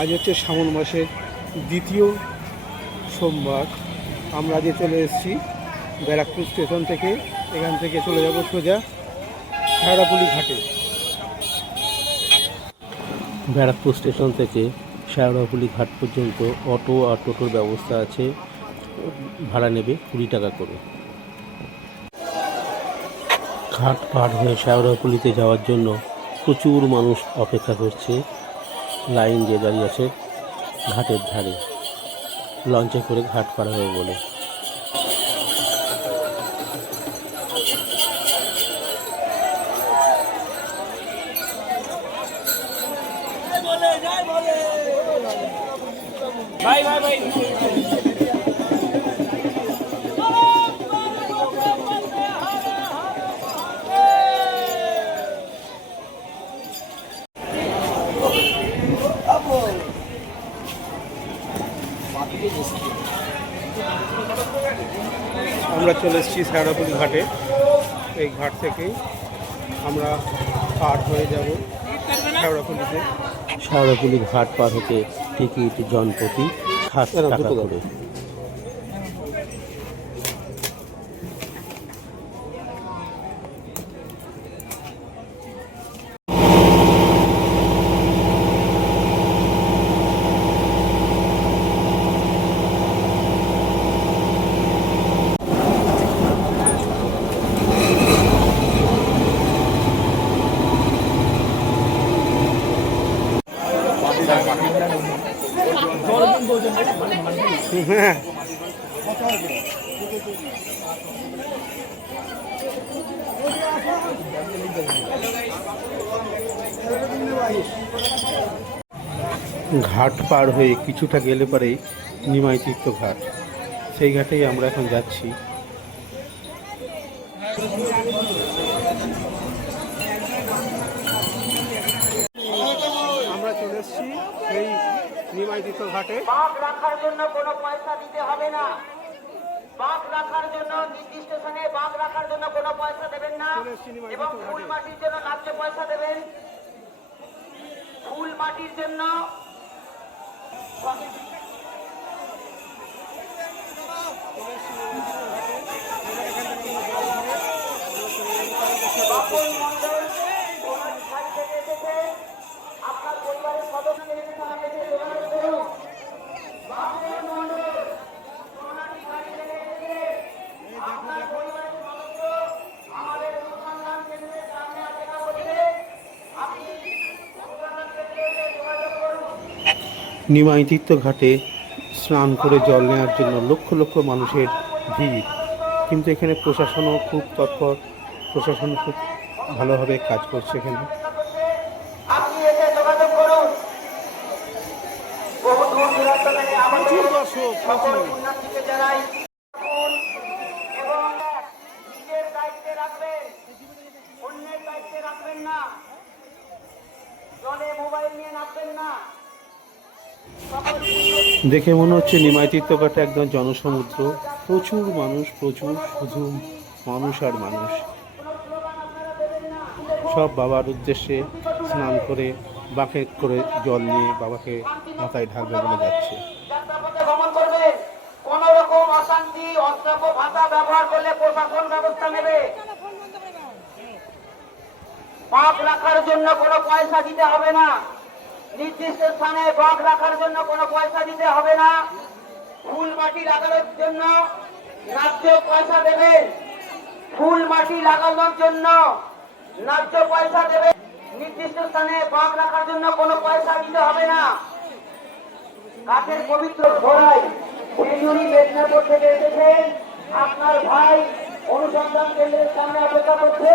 আজ হচ্ছে শ্রাবণ মাসের দ্বিতীয় সোমবার। আমরা আজ চলে এসেছি ব্যারাকপুর স্টেশন থেকে। এখান থেকে চলে যাব সোজা শেওড়াফুলি ঘাটে। ব্যারাকপুর স্টেশন থেকে শেওড়াফুলি ঘাট পর্যন্ত অটো আর টোটোর ব্যবস্থা আছে। ভাড়া নেবে 20 টাকা করে। ঘাট পার হয়ে শেওড়াফুলিতে যাওয়ার জন্য প্রচুর মানুষ অপেক্ষা করছে, লাইন দিয়ে দাঁড়িয়ে আছে ঘাটের ধারে, লঞ্চে করে ঘাট পার হবে বলে। আমরা চলে এসেছি শেওড়াফুলি ঘাটে। এই ঘাট থেকেই আমরা পার হয়ে যাব শেওড়াফুলিতে। শেওড়াফুলি ঘাট পার হতে টিকিট জনপ্রতি 7 টাকা করে। হ্যাঁ, ঘাট পার হয়ে কিছুটা গেলে পরেই নিমাই তীর্থ ঘাট। সেই ঘাটেই আমরা এখন যাচ্ছি। আমরা চলে এসেছি সেই নিমাই তীর্থ ঘাটে। বাঘ রাখার জন্য কোনো পয়সা দিতে হবে না। বাঘ রাখার জন্য নির্দিষ্ট স্থানে বাঘ রাখার জন্য কোনো পয়সা দেবেন না, এবং ফুল মাটির জন্য ন্যায্য পয়সা দেবেন। ফুল মাটির জন্য আপনার পরিবারের সদস্যদের নিমাই তীর্থ ঘাটে স্নান করে জল নেওয়ার জন্য লক্ষ লক্ষ মানুষের ভিড়। কিন্তু এখানে প্রশাসনও খুব তৎপর, প্রশাসন খুব ভালোভাবে কাজ করছে এখানে। প্রচুর দর্শক, প্রচুর। দেখে মনে হচ্ছে নিমাই তীর্থ ঘাটে একদম জনসমুদ্র। প্রচুর মানুষ, প্রচুর, শুধু মানুষ আর মানুষ। সব বাবার উদ্দেশ্যে স্নান করে বাঁকে করে জল নিয়ে বাবাকে মাথায় ঢালবে বলে যাচ্ছে। কোন রকম অশান্তি অশ্রাব্য ভাষা ব্যবহার করলে প্রশাসন ব্যবস্থা নেবে। বাঘ রাখার জন্য কোনো পয়সা দিতে হবে না। নির্দিষ্ট স্থানে বাঘ রাখার জন্য কোনো পয়সা দিতে হবে না। ফুল মাটি লাগানোর জন্য ন্যায্য পয়সা দেবে। ফুল মাটি লাগানোর জন্য ন্যায্য পয়সা দেবে। নির্দিষ্ট স্থানে বাঘ রাখার জন্য কোনো পয়সা দিতে হবে না। কাঠের পবিত্র ঘোড়াই শিলিগুড়ি মেদিনীপুর থেকে এসেছেন। আপনার ভাই অনুসন্ধান কেন্দ্রের সামনে অপেক্ষা করছে।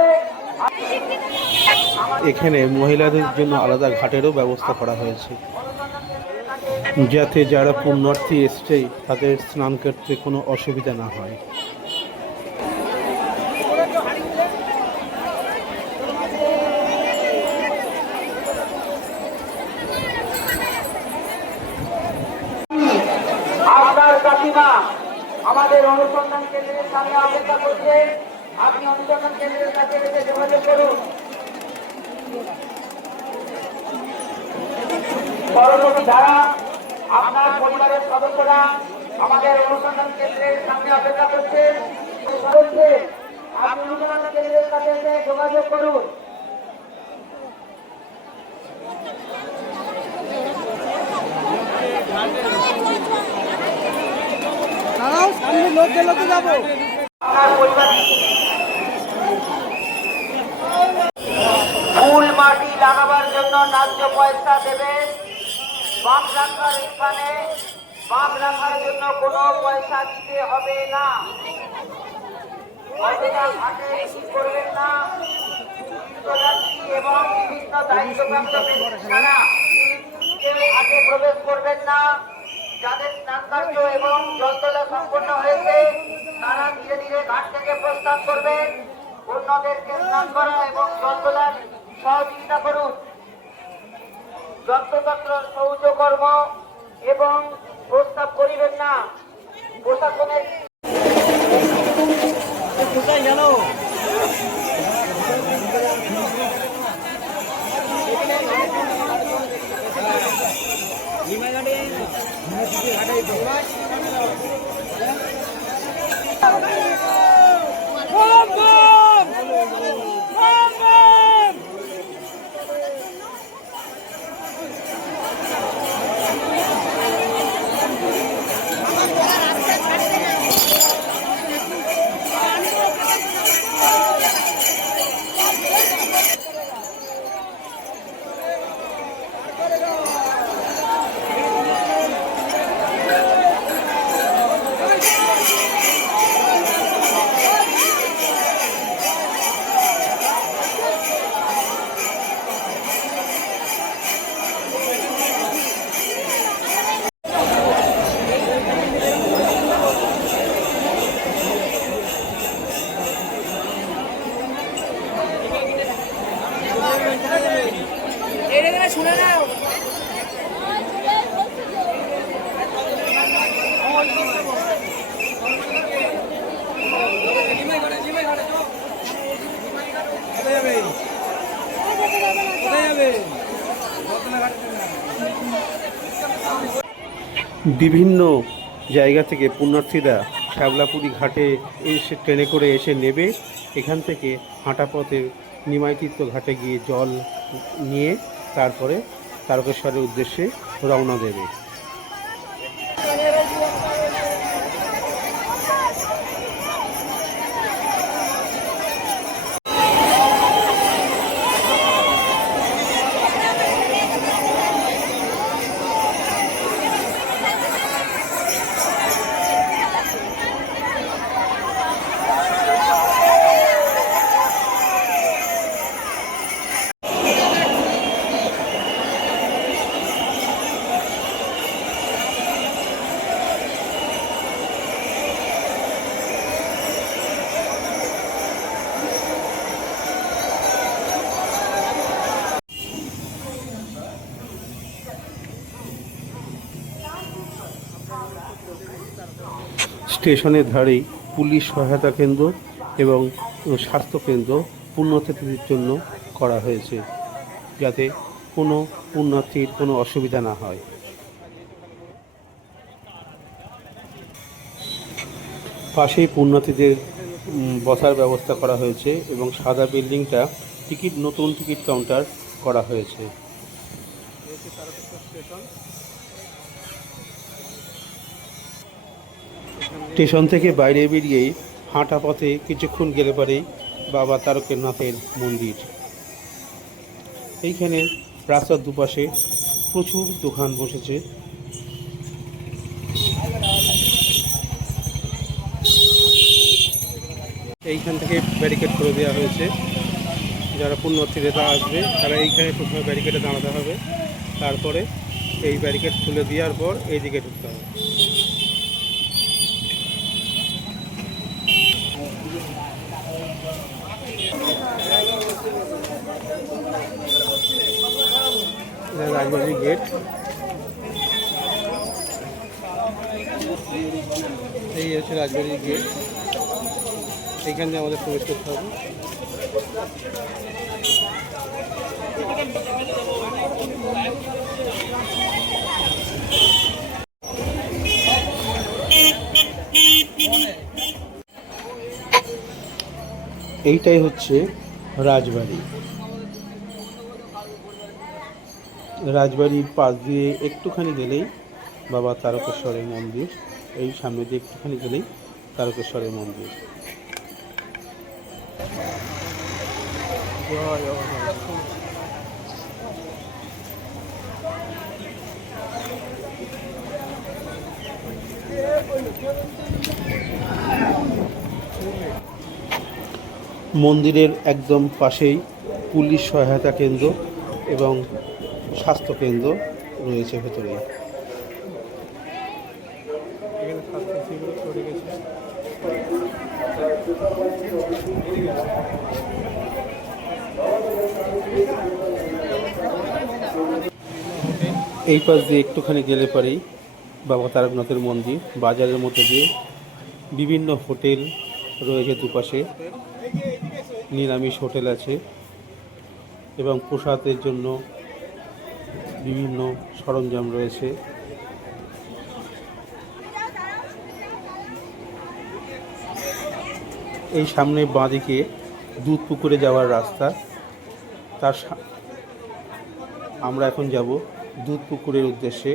এখানে মহিলাদের জন্য আলাদা ঘাটেরও ব্যবস্থা করা হয়েছে, যাতে যারা পুণ্যার্থী এসছে তাদের স্নান করতে কোনো অসুবিধা না হয়। আপনার কাকিমা আমাদের অনুসন্ধান কেন্দ্রের সামনে অপেক্ষা করছে। আপনি অনুসন্ধান কেন্দ্রের কাছে এসে যোগাযোগ করুন। সরস্বতী ধারা আপনার পরিবারের সদস্যরা আমাদের অনুসন্ধান কেন্দ্রের সামনে অপেক্ষা করছেন। আপনি অনুসন্ধান কেন্দ্রের সাথে যোগাযোগ করুন। ফুল মাটি লাগাবার জন্য ন্যায্য পয়সা দেবেন। বাঁক রাখার স্থানে বাঁক রাখার জন্য কোনো পয়সা দিতে হবে না। অযথা ঘাটে কি করবেন না। তীর্থযাত্রী এবং বিভিন্ন দায়িত্বপ্রাপ্ত ব্যক্তি ছাড়া কেউ ঘাটে প্রবেশ করবেন না। যাদের স্নান কার্য এবং জল তোলা সম্পন্ন হয়েছে তারা ধীরে ধীরে ঘাট থেকে প্রস্থান করবেন। অন্যদেরকে স্নান করা এবং জল তোলার সহযোগিতা করুন। যত্রতত্র শৌচকর্ম এবং প্রস্তাব করিবেন না। প্রশাসনের বিভিন্ন জায়গা থেকে পুণ্যার্থীরা শ্যাওলাপুরী ঘাটে এসে ট্রেনে করে এসে নেবে। এখান থেকে হাঁটা পথে নিমাই তীর্থ ঘাটে গিয়ে জল নিয়ে তারপরে তারকেশ্বরের উদ্দেশ্যে রওনা দেবে। স্টেশনের ধারেই পুলিশ সহায়তা কেন্দ্র এবং স্বাস্থ্যকেন্দ্র পুণ্যার্থীদের জন্য করা হয়েছে, যাতে কোনো পুণ্যার্থীর কোনো অসুবিধা না হয়। পাশেই পুণ্যার্থীদের বসার ব্যবস্থা করা হয়েছে এবং সাদা বিল্ডিংটা নতুন টিকিট কাউন্টার করা হয়েছে। স্টেশন থেকে বাইরে বেরিয়েই হাঁটা পথে কিছুক্ষণ গেলে পরেই বাবা তারকেনাথের মন্দির। এইখানে রাস্তার দুপাশে প্রচুর দোকান বসেছে। এইখান থেকে ব্যারিকেড করে দেওয়া হয়েছে। যারা পুণ্যার্থীরা আসবে তারা এইখানে প্রথমে ব্যারিকেডে দাঁড়াতে হবে, তারপরে এই ব্যারিকেড খুলে দেওয়ার পর এইদিকে ঢুকতে হবে। রাজবাড়ি গেট, এই হচ্ছে রাজবাড়ির গেট। এইখান দিয়ে আমাদের প্রবেশ করতে হবে। এইটাই হচ্ছে রাজবাড়ি। রাজবাড়ির পাশ দিয়ে একটুখানি গেলেই বাবা তারকেশ্বরের মন্দির। এই সামনে দিয়ে একটুখানি গেলেই তারকেশ্বরের মন্দির। মন্দিরের একদম পাশেই পুলিশ সহায়তা কেন্দ্র এবং স্বাস্থ্য কেন্দ্র রয়েছে ভেতরে। এই পাশ দিয়ে একটুখানি গেলে পরেই বাবা তারকনাথের মন্দির। বাজারের মধ্যে দিয়ে বিভিন্ন হোটেল রয়েছে দুপাশে, নিরামিষ হোটেল আছে এবং প্রসাদের জন্য বিভিন্ন সরঞ্জাম রয়েছে। এই সামনে বাঁদিকে দুধ পুকুরে যাওয়ার রাস্তা। আমরা এখন যাব দুধ পুকুরের উদ্দেশ্যে।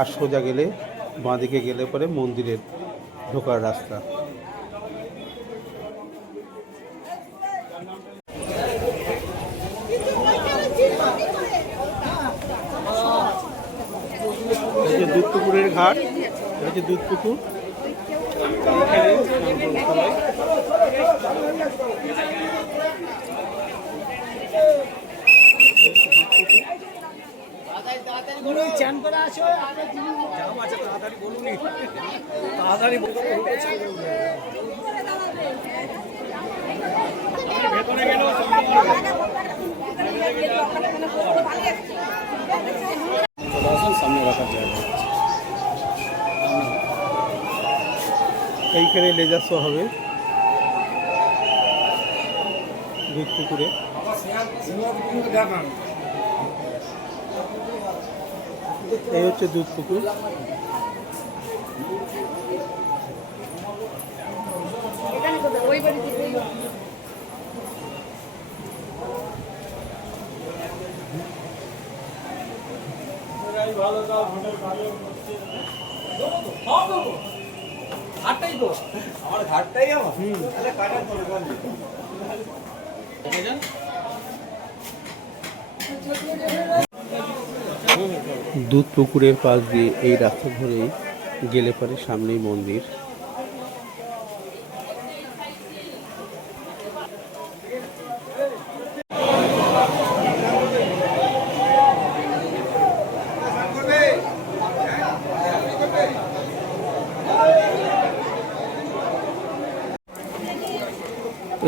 আর সোজা গেলে বাঁদিকে গেলে পরে মন্দিরের ঢোকার রাস্তা। দুধ পুকুরের ঘাট, এটা হচ্ছে দুধ পুকুর। এইখানে লেজার শো হবে দুধ পুকুরে। এই হচ্ছে দুধ পুকুর। দুধ পুকুরের পাশ দিয়ে এই রাস্তা ধরেই গেলে পরে সামনেই মন্দির।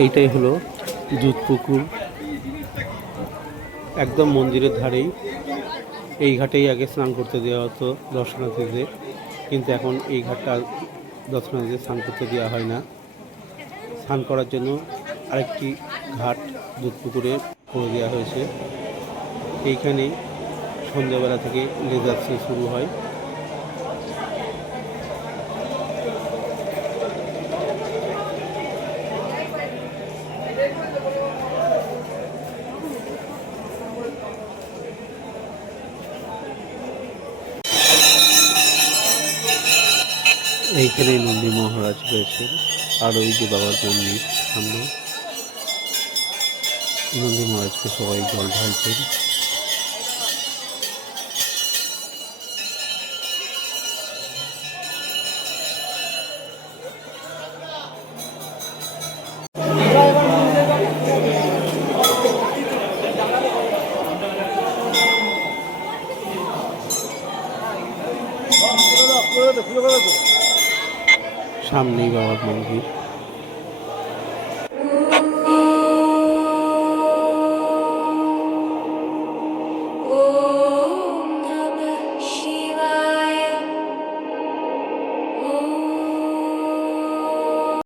এইটাই হলো দুধ পুকুর, একদম মন্দিরের ধারেই। এই ঘাটেই আগে স্নান করতে দেওয়া হতো দর্শনার্থীদের, কিন্তু এখন এই ঘাটটা দর্শনার্থীদের স্নান করতে দেওয়া হয় না। স্নান করার জন্য আরেকটি ঘাট দুধ পুকুরে করে দেওয়া হয়েছে। এইখানে সন্ধ্যাবেলা থেকে লেজার শো শুরু হয়। এইখানে নন্দী মহারাজ রয়েছেন, আর ওই যে বাবার মন্দির সামনে নন্দী মহারাজকে সবাই জল ঢালছেন। সামনেই বাবার মন্দির।